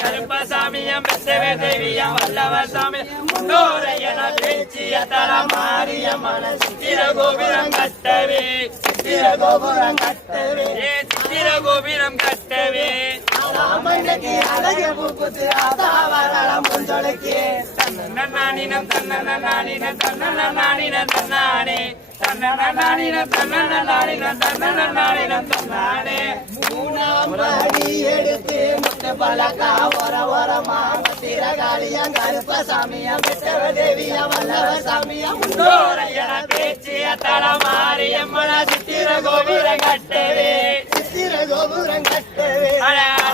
கருப்பசாமியம் பெத்தவே தேவியம் வல்லவர் சாமி முன்னோரையன பேச்சிய தலமாரியம்மன சித்திர கோபுரம் கட்டவே. சித்திர கோபுரம் கட்டவே. ஏ சித்திர கோபுரம் கட்டவே. ராமனுக்கு அழகு பூக்குத்து அதாவரம் முந்தொழுக்கி தன்னநானினம் தன்னநானினம் தன்னநானினம் தன்னானே. மூணாம் படி எடுத்து முட்டு பழக்கா ஒர ஒரமா திரகாளியம் கருப்பசாமியம் பெற்றவ தேவியம் வல்லவ சாமியம் முன்னோரையன பேச்சிய தலமாரியம்மன சித்திர கோபுர கட்டவே சித்திர கோபுரம் கட்டவே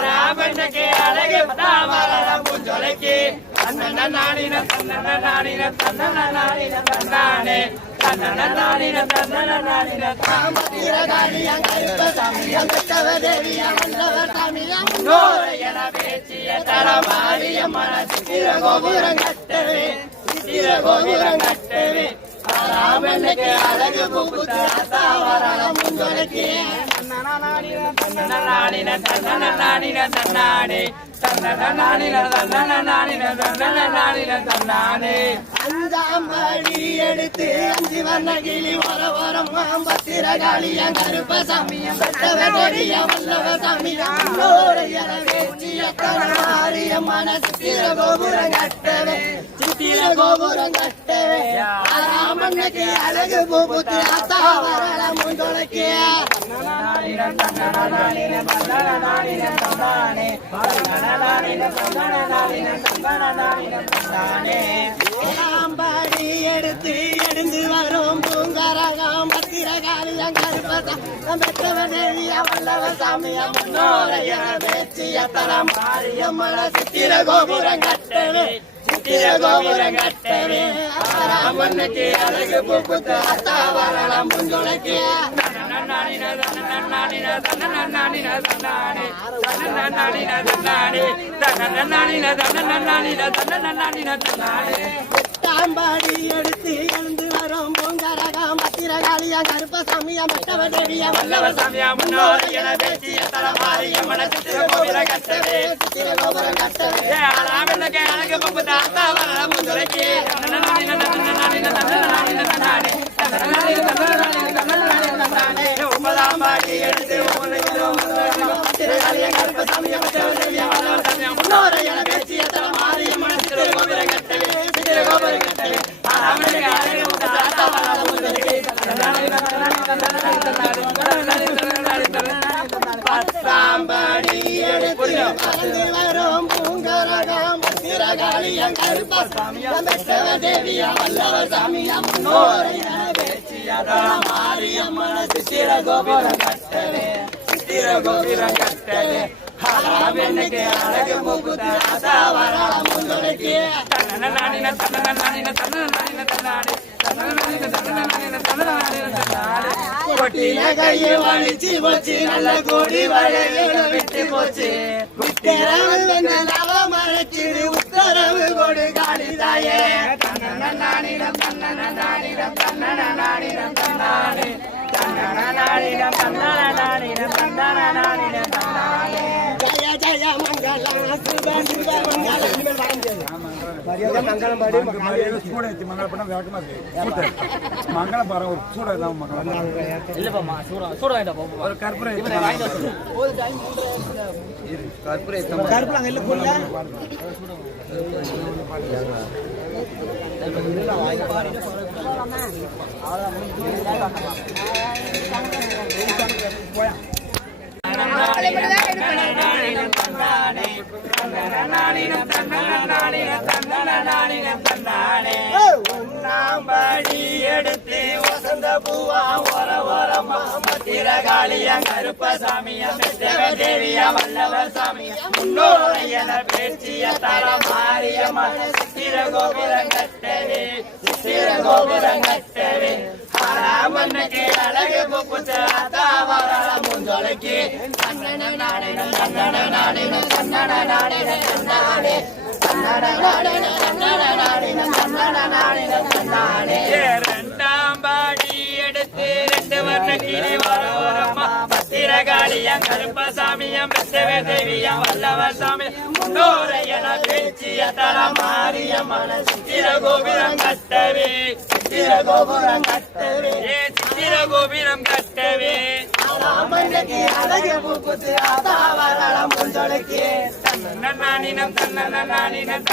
ராமனுக்கு அழகு. தாமரம் பூஞ்சொலைக்கு. தன்னநானின தன்னநானின தன்னநானின தன்னானே. தன்னநானின தன்னநானின ராம திரகாளியம் கருப்பசாமியம் பெற்றவ தேவியம் வல்லவ சாமியம் நோரையன பேச்சிய தலமாரியம்மன சித்திர கோபுரம் கட்டவே. சித்திர கோபுரம் கட்டவே. அழகு பூக்குத்து அத்தாவரம் தன்னானே. தன்னானே. அஞ்சாம் எடுத்து அஞ்சு வண்ண கிளி வர வரம் காளியம் கருப்ப சாமியம் வல்லவ சாமியம் வேச்சிய கோபுரம் கட்டவே. கோபுரம் கட்டவே. ராமனுக்கு அழகு பூபுத்து அத்தா வரல முந்தொழக்கிய பாடி எடுத்து எடுந்து வரும் பூங்கரகம் பத்திர காளியம் கருப்பசாமி பெற்றவ தேவிய வல்லவ சாமியம் முன்னோரைய தரம் சித்திர கோபுரம் கட்டவே. சித்திர கோபுரம் கட்டவே ராமனுக்கு அழகு பூப்புத்து அத்தா வரலாம் முன்துளைக்கிய தாம்பாடி எடுத்து எழுந்து வரும் பூங்கரகம் பத்திர காளியம் கருப்பசாமியம் பெற்றவ தேவிய வல்லவ சித்திர கோபுரம் கட்டவே ஒன்பதாம் பாடி எடுத்து பத்திர காளியம் கருப்பசாமியம் பெற்றவ தேவிய வல்லவ சாமியம் முன்னோரை என பேச்சிய தரம் மாரியம் சித்திர கோபுரம் கட்டவே சித்திர கோபுரம் கட்டவே ராமனுக்கு அழகு பூப்புத்து அத்தா வரலாம் முன்துளைக்கிய பத்தாம்படி எடுத்து வளர்ந்து வரும் பூங்கரகம். பத்திரகாளியம் கருப்பசாமியம் பெற்றவ தேவியா வல்லவ மாரியம்மன சித்திர கோபுரம் கட்டவே சித்திர கோபுரம் கட்டவே. ராமனுக்கு அழகு முகுத்து அசா வரலாம் முன்னுரைக்கு கொட்டின கையை வலிச்சு போச்சு நல்ல கோடி வளையல விட்டு போச்சு உத்தரவு வந்த நவ மறைச்சிடு உத்தரவு கொடு காளிதாயே தன்னநானிடம் தன்னநானிடம் தன்னநானிடம் தன்னானே தன்னநானிடம் தன்னநானிடம் தன்னநானிடம் தன்னானே போப்பா ஒரு கற்பூரம் உண்ணாம்படி எடுத்து வசந்த பூவா ஒர ஒரமா பத்திரகாளியம் கருப்பசாமியம் வல்லவர் சாமியம் முன்னோரையன பேச்சிய தர சித்திர கோபுரம் கட்டவே சித்திர கோபுரம் கட்டவே ராமனுக்கு அழகு முந்தொலைக்கு கண்ணன நாடின கண்ணன நாடின கண்ணன நாடின கண்ணாடே ரெண்டாம் பாடி எடுத்து ரெண்டு வர்ண கிளி வர வரமா பத்திரகாளியம் கருப்பசாமியம் பெற்றவே தேவியம் வல்லவர் சாமி முன்னோரை என பேச்சிய தர மாரியம்மன சித்திர கோபுரம் கட்டவே சித்திர கோபுரம் கட்டவே ராமனுக்கு அழகு பூக்குத்து அதாவரம் முந்தொழுக்கே தன்னண்ணானினம் தன்னண்ணானினம்